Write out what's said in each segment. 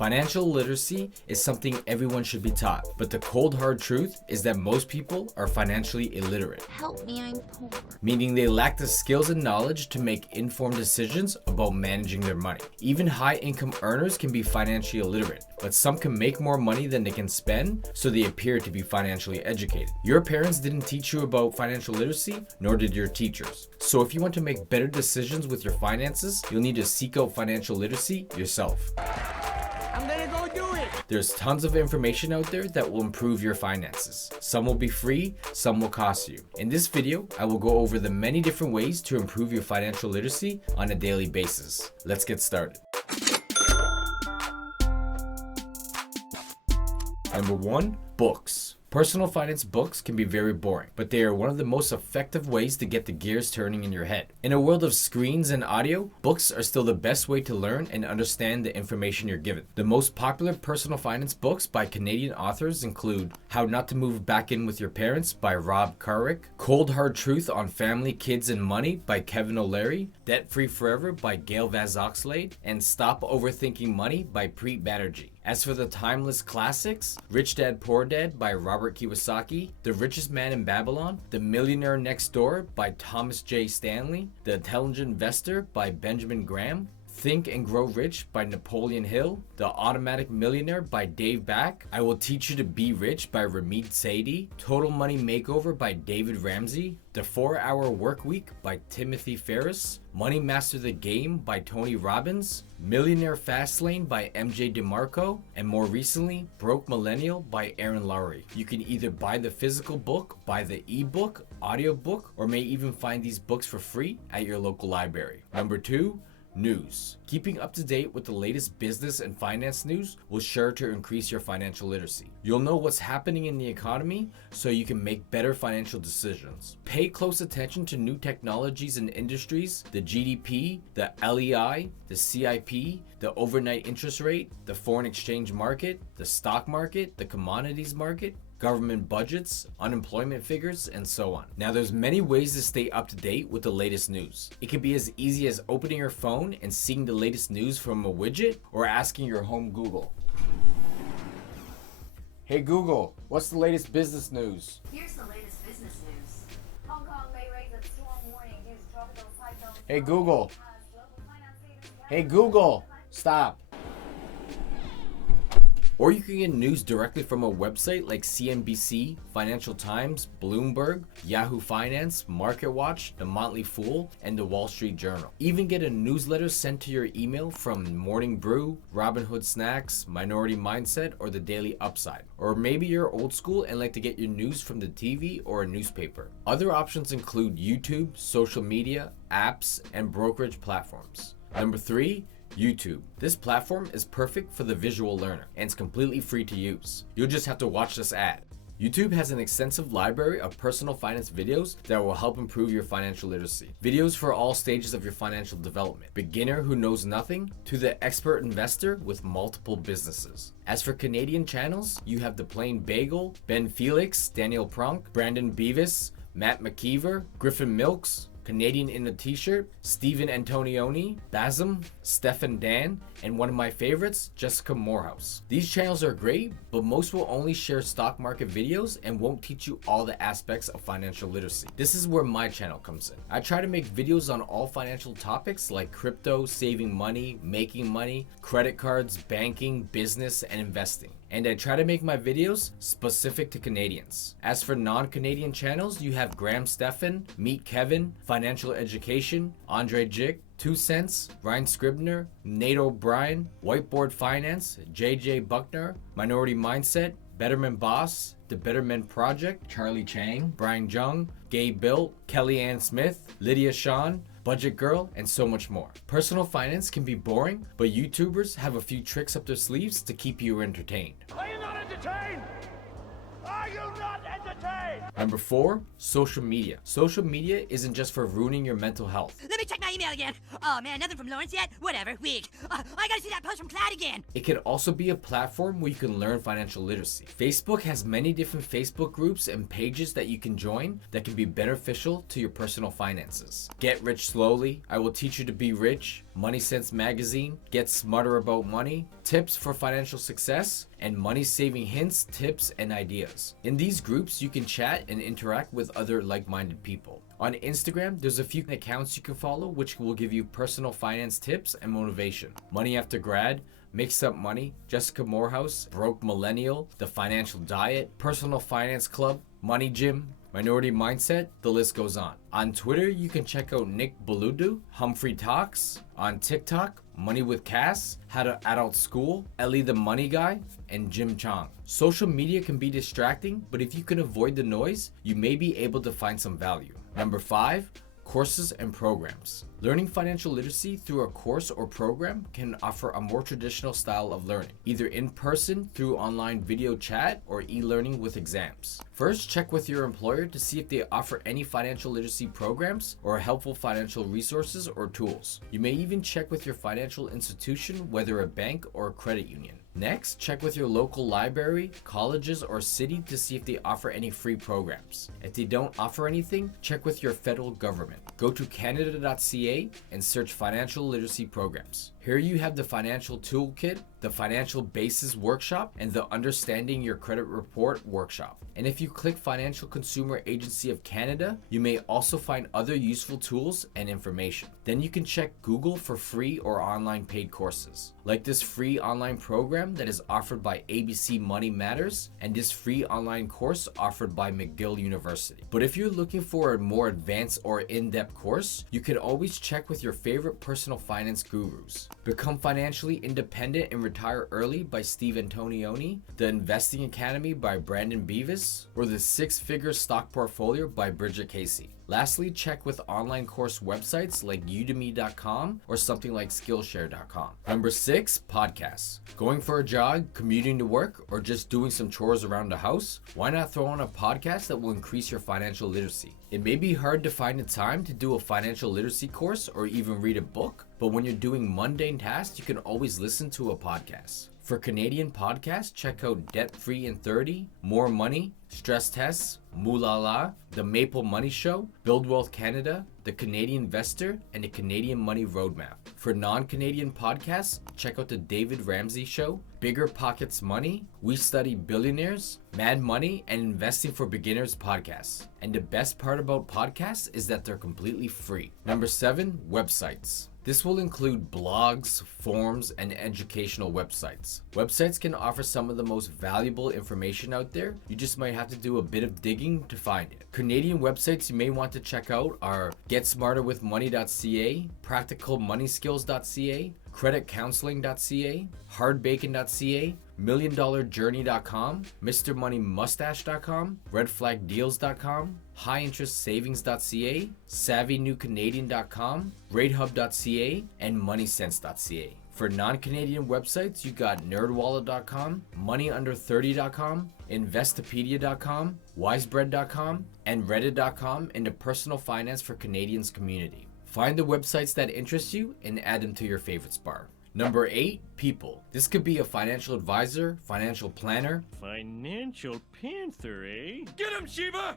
Financial literacy is something everyone should be taught, but the cold hard truth is that most people are financially illiterate. Help me, I'm poor. Meaning they lack the skills and knowledge to make informed decisions about managing their money. Even high income earners can be financially illiterate, but some can make more money than they can spend, so they appear to be financially educated. Your parents didn't teach you about financial literacy, nor did your teachers. So if you want to make better decisions with your finances, you'll need to seek out financial literacy yourself. I'm gonna go do it. There's tons of information out there that will improve your finances. Some will be free, some will cost you. In this video, I will go over the many different ways to improve your financial literacy on a daily basis. Let's get started. Number 1, books. Personal finance books can be very boring, but they are one of the most effective ways to get the gears turning in your head. In a world of screens and audio, books are still the best way to learn and understand the information you're given. The most popular personal finance books by Canadian authors include How Not to Move Back In With Your Parents by Rob Carrick, Cold Hard Truth on Family, Kids and Money by Kevin O'Leary, Debt Free Forever by Gail Vaz Oxlade, and Stop Overthinking Money by Preet Batterjee. As for the timeless classics, Rich Dad Poor Dad by Robert Kiyosaki, The Richest Man in Babylon, The Millionaire Next Door by Thomas J. Stanley, The Intelligent Investor by Benjamin Graham, Think and Grow Rich by Napoleon Hill, The Automatic Millionaire by Dave Back, I Will Teach You to Be Rich by Ramit Sethi, Total Money Makeover by David Ramsey, The 4-Hour Work Week by Timothy Ferriss, Money Master the Game by Tony Robbins, Millionaire Fastlane by MJ DeMarco, and more recently, Broke Millennial by Aaron Lowry. You can either buy the physical book, buy the ebook, audiobook, or may even find these books for free at your local library. Number 2, news. Keeping up to date with the latest business and finance news will sure to increase your financial literacy. You'll know what's happening in the economy so you can make better financial decisions. Pay close attention to new technologies and industries, the GDP, the LEI, the CIP, the overnight interest rate, the foreign exchange market, the stock market, the commodities market, government budgets, unemployment figures, and so on. Now there's many ways to stay up to date with the latest news. It can be as easy as opening your phone and seeing the latest news from a widget, or asking your home Google. Hey Google, what's the latest business news? Here's the latest business news. Hong Kong may raise a strong warning due to tropical cyclone. Hey Google. Hey Google, stop. Or you can get news directly from a website like CNBC, Financial Times, Bloomberg, Yahoo Finance, MarketWatch, The Motley Fool, and The Wall Street Journal. Even get a newsletter sent to your email from Morning Brew, Robinhood Snacks, Minority Mindset, or The Daily Upside. Or maybe you're old school and like to get your news from the TV or a newspaper. Other options include YouTube, social media, apps, and brokerage platforms. Number 3, YouTube. This platform is perfect for the visual learner and it's completely free to use. You'll just have to watch this ad. YouTube has an extensive library of personal finance videos that will help improve your financial literacy. Videos for all stages of your financial development. Beginner who knows nothing to the expert investor with multiple businesses. As for Canadian channels, you have The Plain Bagel, Ben Felix, Daniel Prunk, Brandon Beavis, Matt McKeever, Griffin Milks, Canadian in a T-shirt, Stephen Antonioni, Basm, Stefan Dan, and one of my favorites, Jessica Morehouse. These channels are great, but most will only share stock market videos and won't teach you all the aspects of financial literacy. This is where my channel comes in. I try to make videos on all financial topics like crypto, saving money, making money, credit cards, banking, business, and investing. And I try to make my videos specific to Canadians. As for non-Canadian channels, you have Graham Stephan, Meet Kevin, Financial Education, Andre Jick, 2 Cents, Ryan Scribner, Nate O'Brien, Whiteboard Finance, JJ Buckner, Minority Mindset, Betterment Boss, The Betterment Project, Charlie Chang, Brian Jung, Gabe Bill, Kellyanne Smith, Lydia Shawn, Budget Girl, and so much more. Personal finance can be boring, but YouTubers have a few tricks up their sleeves to keep you entertained. Are you not entertained? Are you not entertained? Number 4, social media. Social media isn't just for ruining your mental health. Let me check my email again. Oh man, nothing from Lawrence yet? Whatever, weak. I gotta see that post from Cloud again. It can also be a platform where you can learn financial literacy. Facebook has many different Facebook groups and pages that you can join that can be beneficial to your personal finances. Get Rich Slowly, I Will Teach You to Be Rich, Money Sense Magazine, Get Smarter About Money, Tips for Financial Success, and Money Saving Hints, Tips, and Ideas. In these groups, you can chat and interact with other like-minded people. On Instagram, there's a few accounts you can follow which will give you personal finance tips and motivation. Money After Grad, Mix Up Money, Jessica Morehouse, Broke Millennial, The Financial Diet, Personal Finance Club, Money Gym, Minority Mindset, the list goes on. On Twitter, you can check out Nick Baludu, Humphrey Talks. On TikTok, Money with Cass, How to Adult School, Ellie the Money Guy, and Jim Chong. Social media can be distracting, but if you can avoid the noise, you may be able to find some value. Number 5, courses and programs. Learning financial literacy through a course or program can offer a more traditional style of learning, either in person through online video chat or e-learning with exams. First, check with your employer to see if they offer any financial literacy programs or helpful financial resources or tools. You may even check with your financial institution, whether a bank or a credit union. Next, check with your local library, colleges, or city to see if they offer any free programs. If they don't offer anything, check with your federal government. Go to canada.ca and search financial literacy programs. Here you have the Financial Toolkit, the Financial Basis Workshop, and the Understanding Your Credit Report Workshop. And if you click Financial Consumer Agency of Canada, you may also find other useful tools and information. Then you can check Google for free or online paid courses, like this free online program that is offered by ABC Money Matters and this free online course offered by McGill University. But if you're looking for a more advanced or in-depth course, you can always check with your favorite personal finance gurus. Become Financially Independent and Retire Early by Steve Antonioni, The Investing Academy by Brandon Beavis, or The Six-Figure Stock Portfolio by Bridget Casey. Lastly, check with online course websites like udemy.com or something like skillshare.com. Number 6, podcasts. Going for a jog, commuting to work, or just doing some chores around the house? Why not throw on a podcast that will increase your financial literacy? It may be hard to find the time to do a financial literacy course or even read a book, but when you're doing mundane tasks, you can always listen to a podcast. For Canadian podcasts, check out Debt Free in 30, More Money, Stress Tests, Moolala, The Maple Money Show, Build Wealth Canada, The Canadian Investor, and The Canadian Money Roadmap. For non-Canadian podcasts, check out The David Ramsey Show, Bigger Pockets Money, We Study Billionaires, Mad Money, and Investing for Beginners podcasts. And the best part about podcasts is that they're completely free. Number 7, websites. This will include blogs, forums, and educational websites. Websites can offer some of the most valuable information out there. You just might have to do a bit of digging to find it. Canadian websites you may want to check out are GetSmarterWithMoney.ca, PracticalMoneySkills.ca, CreditCounseling.ca, HardBacon.ca, MillionDollarJourney.com, MrMoneyMustache.com, RedFlagDeals.com, HighInterestSavings.ca, SavvyNewCanadian.com, RateHub.ca, and MoneySense.ca. For non-Canadian websites, you got NerdWallet.com, MoneyUnder30.com, Investopedia.com, Wisebread.com, and Reddit.com in the personal finance for Canadians community. Find the websites that interest you and add them to your favorites bar. Number 8, people. This could be a financial advisor, financial planner, Financial Panther, eh? Get him, Sheba!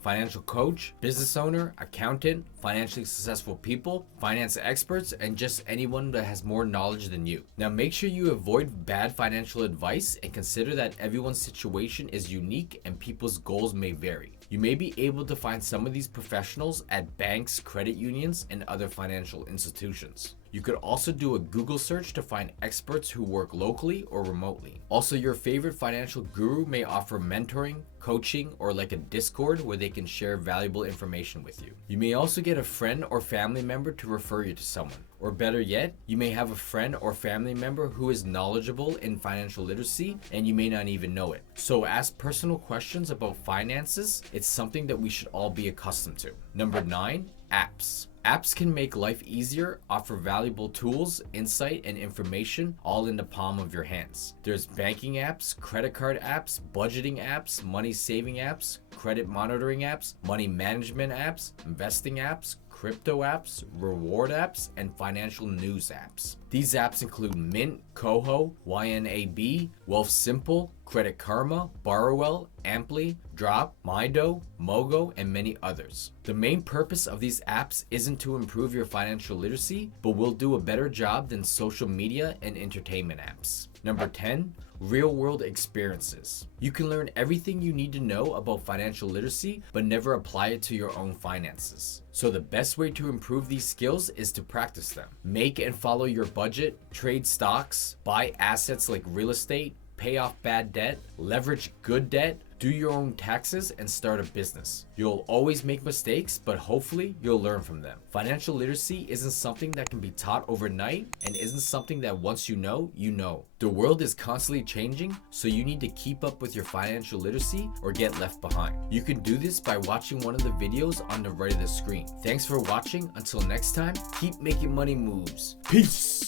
financial coach, business owner, accountant, financially successful people, finance experts, and just anyone that has more knowledge than you. Now make sure you avoid bad financial advice and consider that everyone's situation is unique and people's goals may vary. You may be able to find some of these professionals at banks, credit unions, and other financial institutions. You could also do a Google search to find experts who work locally or remotely. Also, your favorite financial guru may offer mentoring, coaching, or like a Discord where they can share valuable information with you. You may also get a friend or family member to refer you to someone. Or better yet, you may have a friend or family member who is knowledgeable in financial literacy and you may not even know it. So ask personal questions about finances. It's something that we should all be accustomed to. Number 9, apps. Apps can make life easier, offer valuable tools, insight, and information all in the palm of your hands. There's banking apps, credit card apps, budgeting apps, money saving apps, credit monitoring apps, money management apps, investing apps, crypto apps, reward apps, and financial news apps. These apps include Mint, Coho, YNAB, Wealthsimple, Credit Karma, Borrowell, Amply, Drop, Mido, Mogo, and many others. The main purpose of these apps isn't to improve your financial literacy, but will do a better job than social media and entertainment apps. Number 10, real-world experiences. You can learn everything you need to know about financial literacy, but never apply it to your own finances. So the best way to improve these skills is to practice them. Make and follow your budget, trade stocks, buy assets like real estate, pay off bad debt, leverage good debt, do your own taxes, and start a business. You'll always make mistakes, but hopefully you'll learn from them. Financial literacy isn't something that can be taught overnight and isn't something that once you know, you know. The world is constantly changing, so you need to keep up with your financial literacy or get left behind. You can do this by watching one of the videos on the right of the screen. Thanks for watching. Until next time, keep making money moves. Peace!